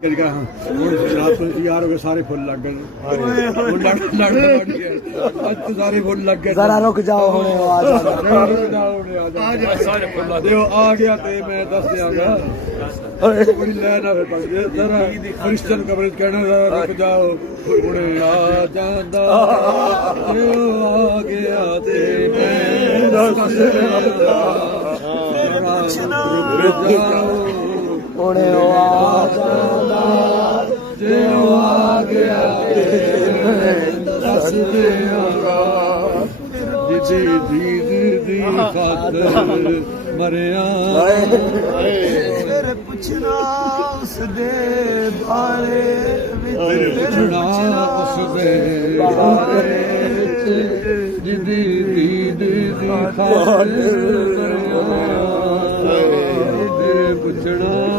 यार हो गए सारे फुल लग गए सारे फुल लग गए जरा रुक जाओ होने आ गया ते मैं दस दियांगा बड़ी लैना फिर पड़ गया जरा क्रिश्चियन कवरेज कहना जरा रुक जाओ हुणे आ जांदा आ गया ते मैं दस दियांगा रुक जाओ होने आ जाना जे आ गया दस दियांगा दी खातर मरिया फिर पुछना उस दे बारे पुछना उस दे बारे जिदी दी खातर मरिया पुछना